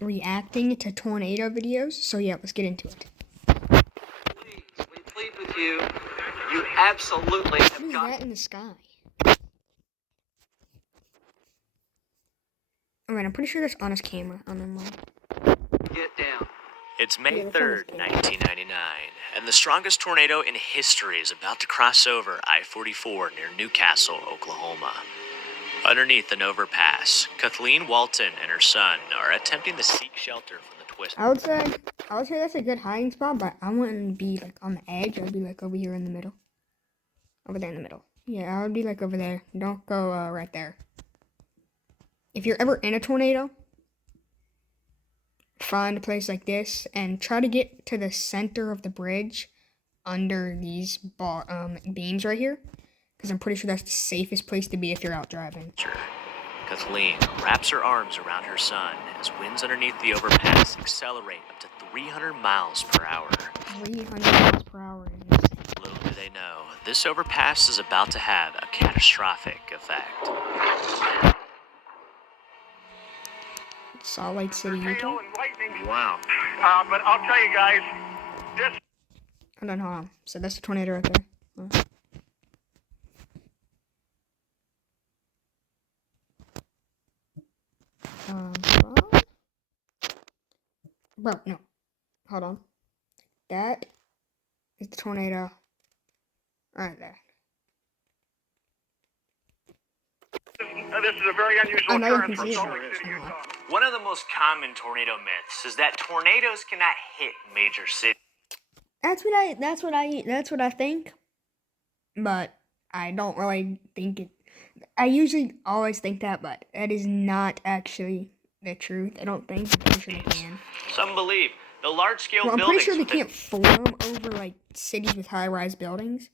reacting to tornado videos. So yeah, let's get into it. Please, we plead with you. You absolutely have What is got that in the sky? Alright, I'm pretty sure that's on his camera. On the mic. to get down. It's May Yeah, that's on his 3rd, camera. 1999, and the strongest tornado in history is about to cross over I-44 near Newcastle, Oklahoma. Underneath an overpass, Kathleen Walton and her son are attempting to seek shelter from the twist. I would say that's a good hiding spot, but I wouldn't be like on the edge. I'd be like over here in the middle. Over there in the middle. Yeah, I would be like over there. Don't go right there. If you're ever in a tornado, find a place like this and try to get to the center of the bridge under these beams right here, because I'm pretty sure that's the safest place to be if you're out driving. Kathleen wraps her arms around her son as winds underneath the overpass accelerate up to 300 miles per hour. 300 miles per hour. Little do they know, this overpass is about to have a catastrophic effect. Salt Lake City, Utah. Wow. But I'll tell you guys, this Hold on. So that's the tornado right there. Bro, no. Hold on. That is the tornado right there. this is a very unusual I know you occurrence can from see Salt it. Lake City, Utah. One of the most common tornado myths is that tornadoes cannot hit major cities. That's what I think. But I don't really think it. I usually always think that, but that is not actually the truth. I don't think. I'm pretty sure they can. Some believe the large-scale Well, I'm buildings pretty sure they within- can't form over like cities with high-rise buildings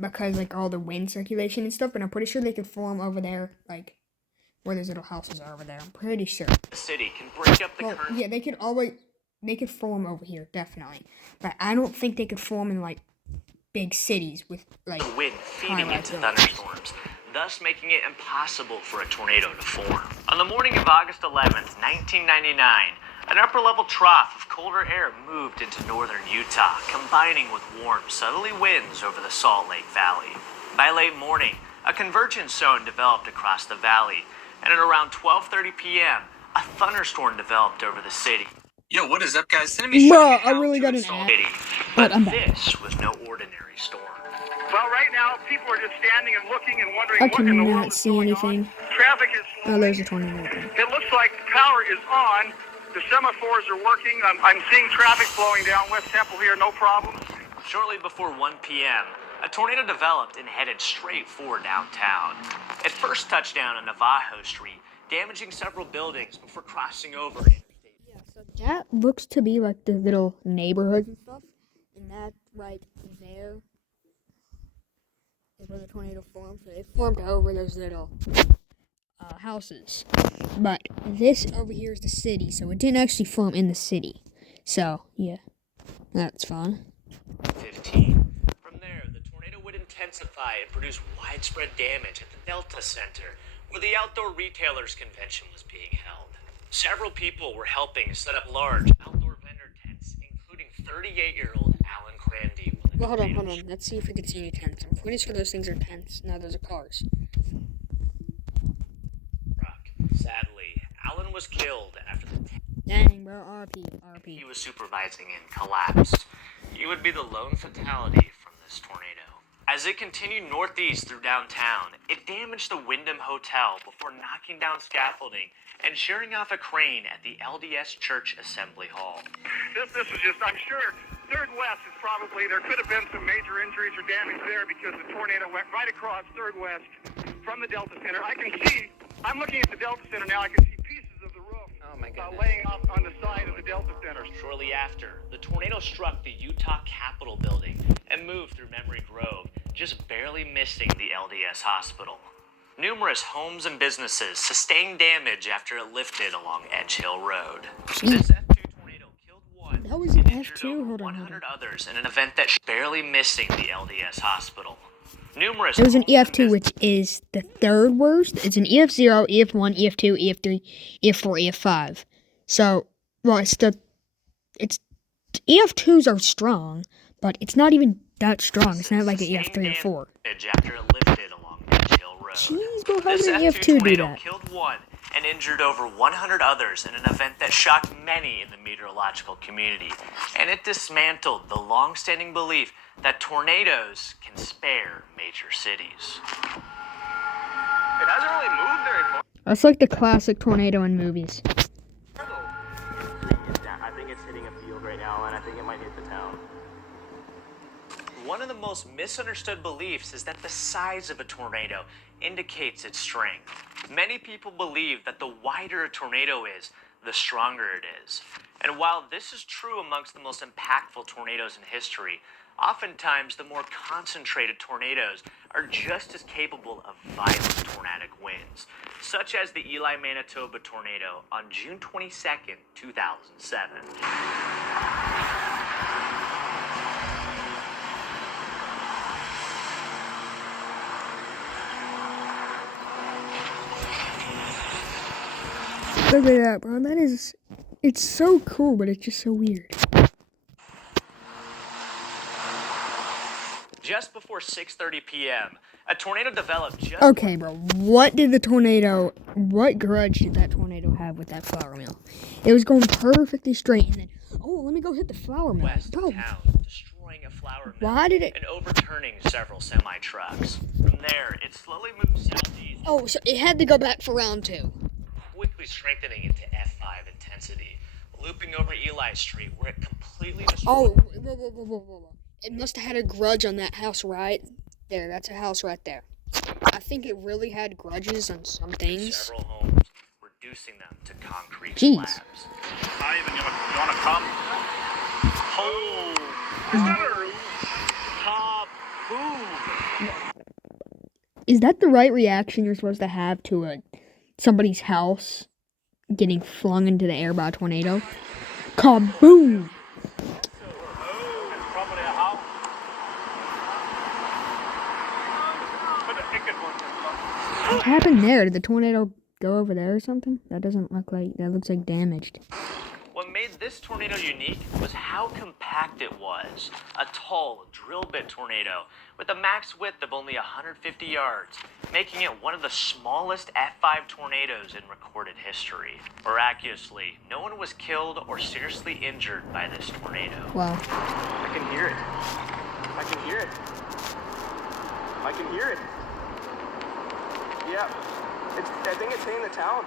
because like all the wind circulation and stuff. But I'm pretty sure they could form over there, like where those little houses are over there. I'm pretty sure. the city can break up the Well, current. yeah, they could form over here definitely, but I don't think they could form in like big cities with like. Wind feeding high-rise into buildings. thunderstorms, thus making it impossible for a tornado to form. On the morning of August 11th, 1999, an upper-level trough of colder air moved into northern Utah, combining with warm, southerly winds over the Salt Lake Valley. By late morning, a convergence zone developed across the valley, and at around 12:30 p.m., a thunderstorm developed over the city. Yo, what is up, guys? Send me Bruh, I really got an ad. But I'm back. this was no ordinary storm. Well, right now, people are just standing and looking and wondering I what in the world cannot is see going anything. on. Traffic is Oh, slowing. there's a tornado. Right there. It looks like power is on. The semaphores are working. I'm seeing traffic flowing down West Temple here, no problems. Shortly before 1 p.m., a tornado developed and headed straight for downtown. It first touched down on Navajo Street, damaging several buildings before crossing over interstate. Yeah, so that looks to be like the little neighborhoods and stuff, and that right there is where the tornado formed. So it formed over those little houses. But this over here is the city, so it didn't actually form in the city. So yeah, that's fun. 15. From there, the tornado would intensify and produce widespread damage at the Delta Center, where the Outdoor Retailers Convention was being held. Several people were helping set up large outdoor vendor tents, including 38-year-old Alan Crandy. when the Well, hold on. tornado Let's see if we can see any tents. I'm pretty sure those things are tents. No, those are cars. struck. Sadly, Alan was killed after the tent Dang, bro. RP. he was supervising in collapsed. He would be the lone fatality from this tornado. As it continued northeast through downtown, it damaged the Wyndham Hotel before knocking down scaffolding and shearing off a crane at the LDS Church Assembly Hall. This is just, I'm sure, Third West is probably, there could have been some major injuries or damage there because the tornado went right across Third West from the Delta Center. I'm looking at the Delta Center now, I can see pieces of the roof laying off on the side of the Delta Center. Shortly after, the tornado struck the Utah Capitol building and moved through Memory Grove, just barely missing the LDS hospital. Numerous homes and businesses sustained damage after it lifted along Edge Hill Road. This F2 tornado killed one That was and an injured F2? over Hold on. 100 others in an event that barely missing the LDS hospital. Numerous It was an homes and EF2, which is the third worst. It's an EF0, EF1, EF2, EF3, EF4, EF5. So, well, it's EF2s are strong, but it's not even that strong. It's not like an EF3 or 4. After it lifted along Ridge Hill Road. Jeez, bro, how This did an F2 EF2 do tornado that? killed 1 and injured over 100 others in an event that shocked many in the meteorological community. And it dismantled the long-standing belief that tornadoes can spare major cities. It hasn't really moved very far. That's like the classic tornado in movies. I think it's hitting a field right now, and I think it might hit the town. One of the most misunderstood beliefs is that the size of a tornado indicates its strength. Many people believe that the wider a tornado is, the stronger it is. And while this is true amongst the most impactful tornadoes in history, oftentimes the more concentrated tornadoes are just as capable of violent tornadic winds, such as the Ely, Manitoba tornado on June 22nd, 2007. Look at that, bro. It's so cool, but it's just so weird. Just before 6:30 p.m., a tornado developed just Okay, bro. What grudge did that tornado have with that flour mill? It was going perfectly straight, and then, oh, let me go hit the flour mill. west Bro, of town, destroying a flour mill why did it... and overturning several semi-trucks. From there, it slowly moved southeast, Oh, so it had to go back for round 2. quickly strengthening into F5 intensity, looping over Eli Street, where it completely destroyed Oh, whoa. It must have had a grudge on that house right there. That's a house right there. I think it really had grudges on some things. several homes, reducing them to concrete Jeez. slabs. Ivan, you want to come? Oh, Is that the right reaction you're supposed to have to somebody's house getting flung into the air by a tornado? Kaboom! What happened there? Did the tornado go over there or something? That doesn't look like... That looks like damaged. What made this tornado unique was how compact it was. A tall, drill bit tornado with a max width of only 150 yards, making it one of the smallest F5 tornadoes in recorded history. Miraculously, no one was killed or seriously injured by this tornado. Wow. I can hear it. I can hear it. I can hear it. Yeah. I think it's hitting the town.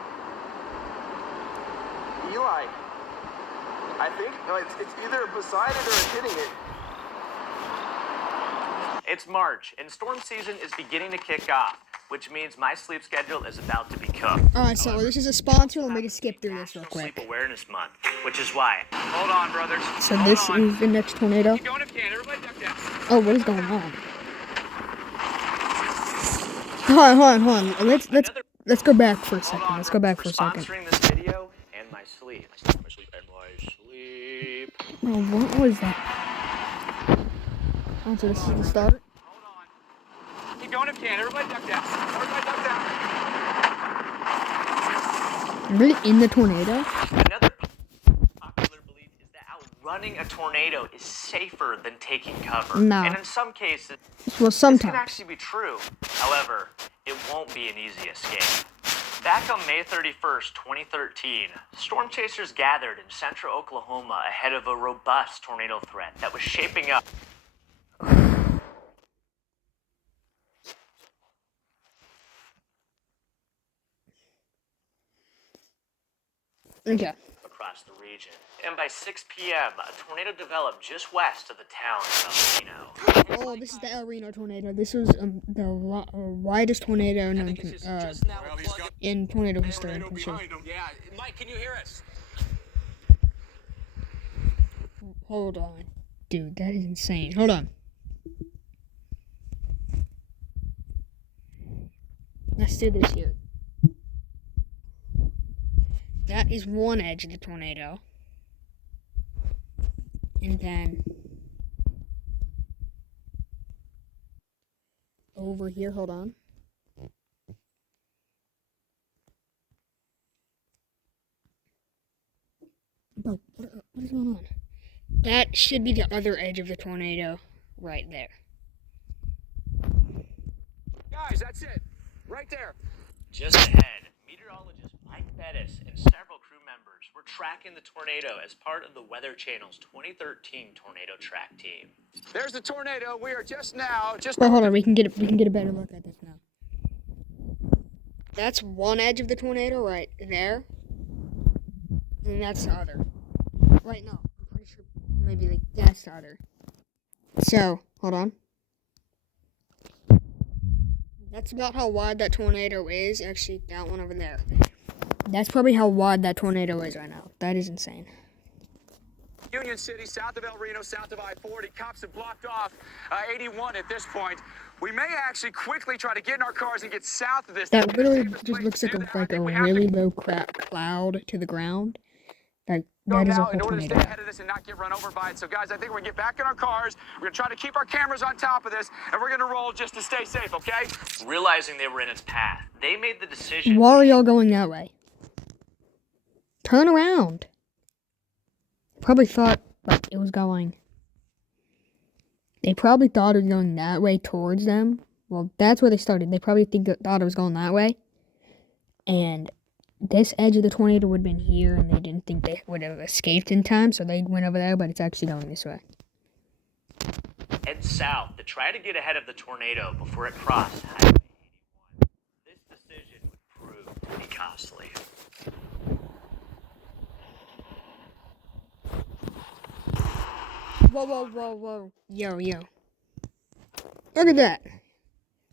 Eli. I think it's either beside it or it's hitting it. It's March, and storm season is beginning to kick off, which means my sleep schedule is about to be cooked. Alright, so this is a sponsor. Let me just skip through this real National Sleep quick. Awareness Month, which is why. Hold on, brothers. So this is the next tornado. Keep going if you can. Everybody duck down. Oh, what is going on? Hold on. Let's go back for a second. Let's go back for a second. Sponsoring this video and my sleep. My sleep and my sleep. Oh, what was that? Oh, so this is the start? Hold on. Keep going if you can. Everybody duck down. Everybody duck down. I'm really in the tornado? Another popular belief is that outrunning a tornado is safer than taking cover. No. And in some cases, Well, this can sometimes. actually be true. However, it won't be an easy escape. Back on May 31st, 2013, storm chasers gathered in central Oklahoma ahead of a robust tornado threat that was shaping up. Okay. Across the region. And by 6 p.m., a tornado developed just west of the town of El Reno. Oh, this is the El Reno tornado. This was the widest tornado known in tornado history, I'm pretty sure. Yeah, Mike, can you hear us? Hold on. Dude, that is insane. Hold on. Let's do this here. That is one edge of the tornado. And then over here, hold on. Oh, what is going on? That should be the other edge of the tornado right there. Guys, that's it. Right there. Just ahead, meteorologist Mike Bettis and several crew members were tracking the tornado as part of the Weather Channel's 2013 tornado track team. There's the tornado. We are just now, Well, hold on, we can get a better look at this now. That's one edge of the tornado right there. And that's the other. Right, no, I'm pretty sure maybe like that's the other. So, hold on. That's about how wide that tornado is. Actually, that one over there. That's probably how wide that tornado is right now. That is insane. Union City, south of El Reno, south of I-40. Cops have blocked off 81 at this point. We may actually quickly try to get in our cars and get south of this. That literally just looks like a really low cloud to the ground. That is a whole in order to tornado. stay ahead of this and not get run over by it. So, guys, I think we're going to get back in our cars. We're going to try to keep our cameras on top of this, and we're going to roll just to stay safe, okay? Realizing they were in its path, they made the decision. Why are y'all going that way? Turn around. Probably thought like it was going. They probably thought it was going that way towards them. Well, that's where they started. They probably thought it was going that way. And this edge of the tornado would have been here, and they didn't think they would have escaped in time, so they went over there, but it's actually going this way. Head south to try to get ahead of the tornado before it crossed Highway 81. This decision would prove to be costly. Whoa. Yo. Look at that.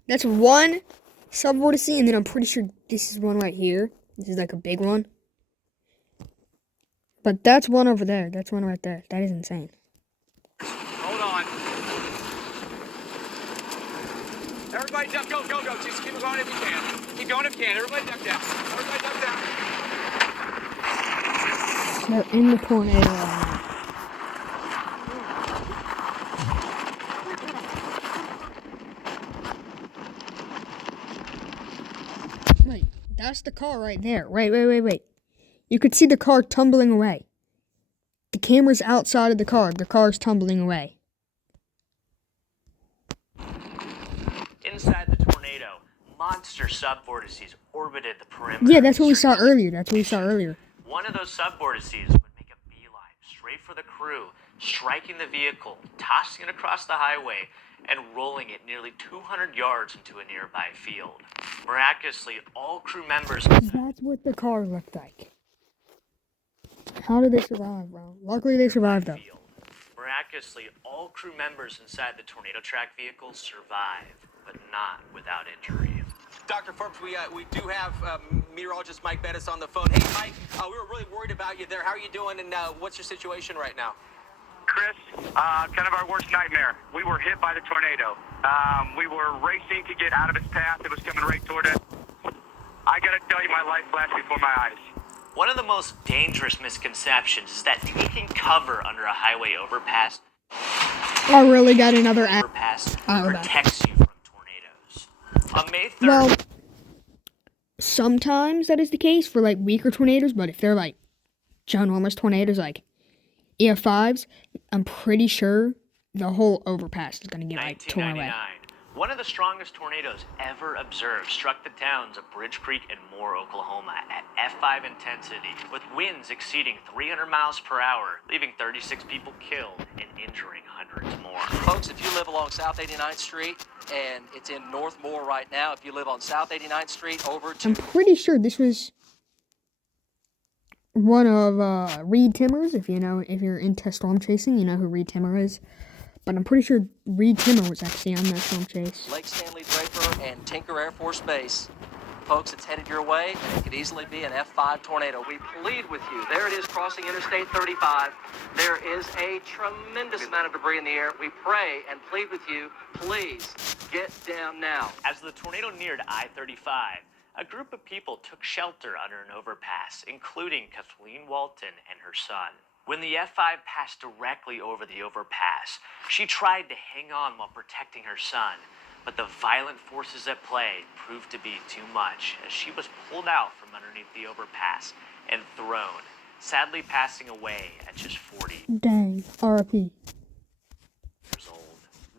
That's one subvortice, and then I'm pretty sure this is one right here. This is like a big one. But that's one over there. That's one right there. That is insane. Hold on. Everybody duck, go. Just keep going if you can. Keep going if you can. Everybody duck down. Everybody duck down. They're in the tornado right now. Wait, that's the car right there. Wait. You could see the car tumbling away. The camera's outside of the car. The car's tumbling away. Inside the tornado, monster subvortices orbited the perimeter. Yeah, that's what we saw earlier. One of those subvortices would make a beeline straight for the crew, striking the vehicle, tossing it across the highway, and rolling it nearly 200 yards into a nearby field. Miraculously, all crew members... That's what the car looked like. How did they survive, bro? Luckily, they survived, though. Miraculously, all crew members inside the tornado track vehicle survived, but not without injury. Dr. Forbes, we do have meteorologist Mike Bettis on the phone. Hey, Mike, we were really worried about you there. How are you doing, and what's your situation right now? Chris, kind of our worst nightmare. We were hit by the tornado. We were racing to get out of its path. It was coming right toward us. I gotta tell you, my life flashed before my eyes. One of the most dangerous misconceptions is that taking cover under a highway overpass I really got another app. protects you from tornadoes. On May 3rd, Well, sometimes that is the case for like weaker tornadoes, but if they're like ginormous tornadoes like EF5s, I'm pretty sure the whole overpass is going to get like torn away. 1999, one of the strongest tornadoes ever observed struck the towns of Bridge Creek and Moore, Oklahoma at F5 intensity, with winds exceeding 300 miles per hour, leaving 36 people killed and injuring hundreds more. Folks, if you live along South 89th Street, and it's in North Moore right now, if you live on South 89th Street over to... I'm pretty sure this was one of Reed Timmers. If you're into storm chasing, you know who Reed Timmer is. But I'm pretty sure Reed Timmer was actually on that storm chase. Lake Stanley Draper and Tinker Air Force Base. Folks, it's headed your way, and it could easily be an F5 tornado. We plead with you. There it is, crossing Interstate 35. There is a tremendous amount of debris in the air. We pray and plead with you, please get down now. As the tornado neared I-35, a group of people took shelter under an overpass, including Kathleen Walton and her son. When the F5 passed directly over the overpass, she tried to hang on while protecting her son, but the violent forces at play proved to be too much as she was pulled out from underneath the overpass and thrown sadly passing away at just 40 Dang. R.I.P. years old.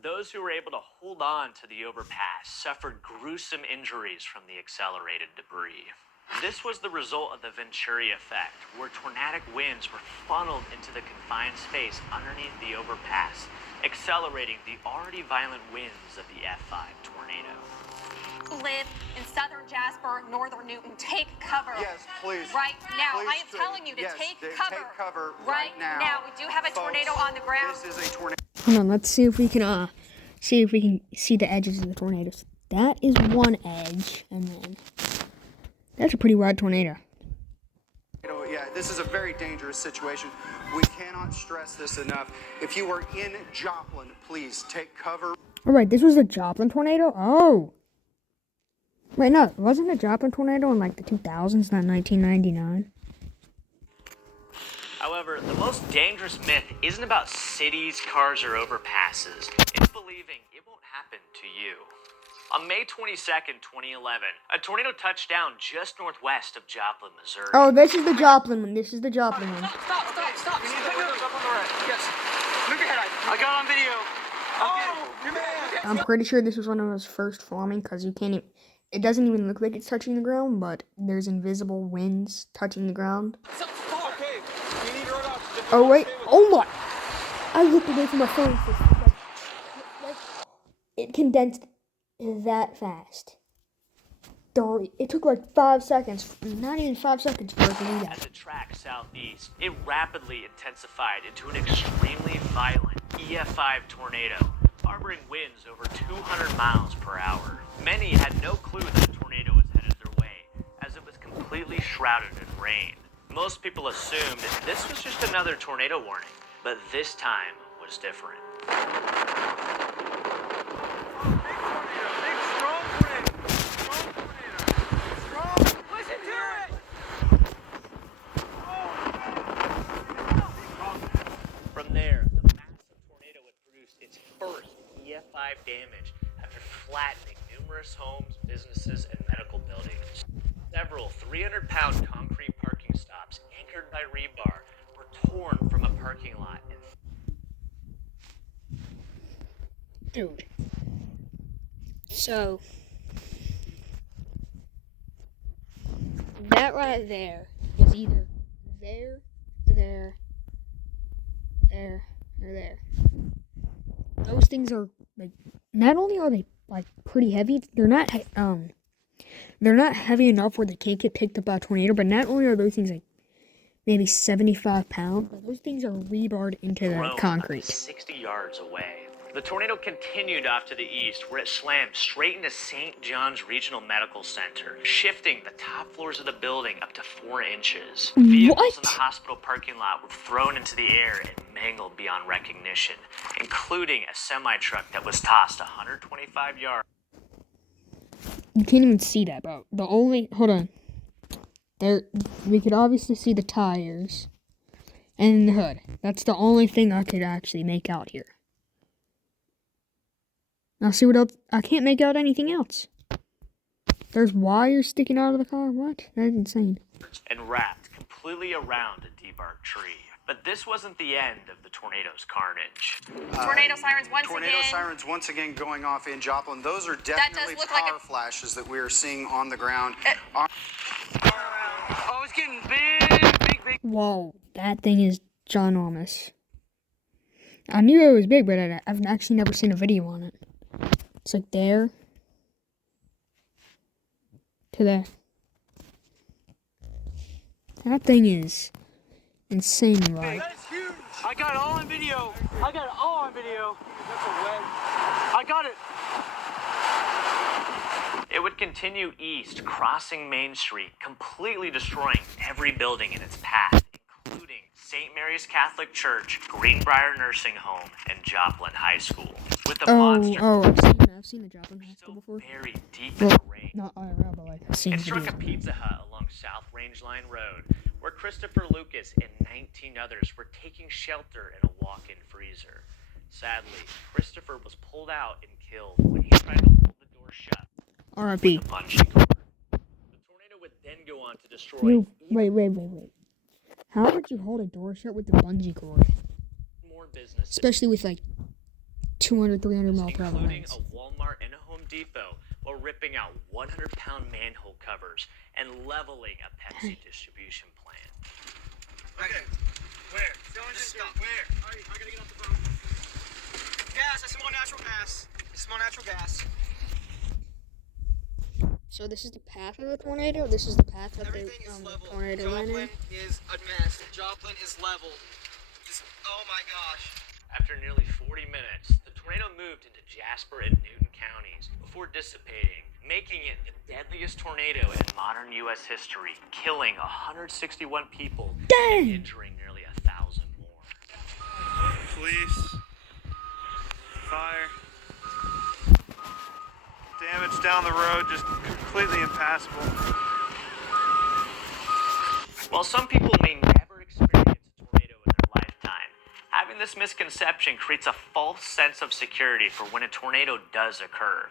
Those who were able to hold on to the overpass suffered gruesome injuries from the accelerated debris. This was the result of the Venturi effect, where tornadic winds were funneled into the confined space underneath the overpass, accelerating the already violent winds of the F5 tornado. Live in southern Jasper, northern Newton. Take cover. Yes, please. Right now. Please I am telling you to take cover. Take cover right now. We do have a Folks, tornado on the ground. This is a tornado. Hold on, let's see if we can see the edges of the tornadoes. That is one edge, and then that's a pretty wide tornado. Yeah, this is a very dangerous situation. We cannot stress this enough. If you are in Joplin, please take cover. All right, this was a Joplin tornado. Oh, wait, no, it wasn't a Joplin tornado in like the 2000s, not 1999. However, the most dangerous myth isn't about cities, cars, or overpasses. It's believing it won't happen to you. On May 22nd, 2011, a tornado touched down just northwest of Joplin, Missouri. Oh, this is the Joplin one. This is the Joplin one. Stop. We need the windows up on the right. Yes. Move your head. I got on video. Oh, your man. I'm pretty sure this was one of those first forming because you can't even, it doesn't even look like it's touching the ground, but there's invisible winds touching the ground. Okay. We need to run off. Oh, wait. Oh, my. I looked away from my phone for it condensed that fast. It took like 5 seconds, not even 5 seconds for it to do As that. it tracked southeast, it rapidly intensified into an extremely violent EF5 tornado, harboring winds over 200 miles per hour. Many had no clue that a tornado was headed their way, as it was completely shrouded in rain. Most people assumed this was just another tornado warning, but this time was different. From there, the massive tornado would produce its first EF5 damage after flattening numerous homes, businesses, and medical buildings. Several 300-pound concrete parking stops anchored by rebar were torn from a parking lot and Dude. So, that right there is either there, or there. Those things are, like, not only are they, like, pretty heavy, they're not heavy enough where they can't get picked up by a tornado, but not only are those things, like, maybe 75 pounds, but those things are rebarred into the thrown up concrete. to 60 yards away. The tornado continued off to the east, where it slammed straight into St. John's Regional Medical Center, shifting the top floors of the building up to 4 inches. Vehicles in the hospital parking lot were thrown into the air and mangled beyond recognition, including a semi-truck that was tossed 125 yards. You can't even see that, bro. Hold on. There, we could obviously see the tires and the hood. That's the only thing I could actually make out here. Now see what else? I can't make out anything else. There's wires sticking out of the car. What? That's insane. And wrapped completely around a debarked tree. But this wasn't the end of the tornado's carnage. Tornado sirens once Tornado again. sirens once again going off in Joplin. Those are definitely look power like a- flashes that we are seeing on the ground. Oh, it's getting big. Whoa, that thing is ginormous. I knew it was big, but I've actually never seen a video on it. It's like there to there. That thing is insane, right? That's huge. I got it all on video. That's a wedge. I got it. It would continue east, crossing Main Street, completely destroying every building in its path, including St. Mary's Catholic Church, Greenbrier Nursing Home, and Joplin High School. With the monster I've seen the Joplin Hospital still before. buried deep in Well, the rain. not IRL, but like I've seen It struck a videos. Pizza Hut along South Range Line Road, where Christopher Lucas and 19 others were taking shelter in a walk-in freezer. Sadly, Christopher was pulled out and killed when he tried to hold the door shut. R.I.P. The bungee cord. The tornado would then go on to destroy. Wait. How would you hold a door shut with the bungee cord? More businesses, Especially with like 200, 300 mile per hour including winds. a Walmart and a Home Depot, while ripping out 100-pound manhole covers and leveling a Pepsi distribution plant. Okay. Where? Just stop. Where? All right, I gotta get off the phone. Gas. I smell natural gas. I smell natural gas. So this is the path of the tornado? This is the path that Everything the is level. tornado went in? Joplin is a mess. Joplin is level. Oh my gosh. After nearly 40 minutes, the tornado moved into Jasper and Newton counties before dissipating, making it the deadliest tornado in modern U.S. history, killing 161 people and Dang! injuring nearly 1,000 more. Police. Fire. Damage down the road, just completely impassable. While some people may never experience a tornado in their lifetime, having this misconception creates a false sense of security for when a tornado does occur.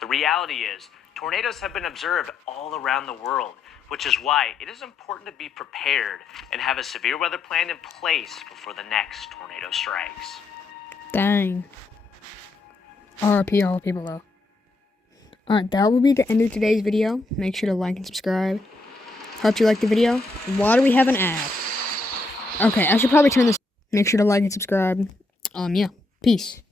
The reality is, tornadoes have been observed all around the world, which is why it is important to be prepared and have a severe weather plan in place before the next tornado strikes. Dang. RIP all people though. Alright, that will be the end of today's video. Make sure to like and subscribe. Hope you liked the video. Why do we have an ad? Okay, I should probably turn this. Make sure to like and subscribe. Yeah. Peace.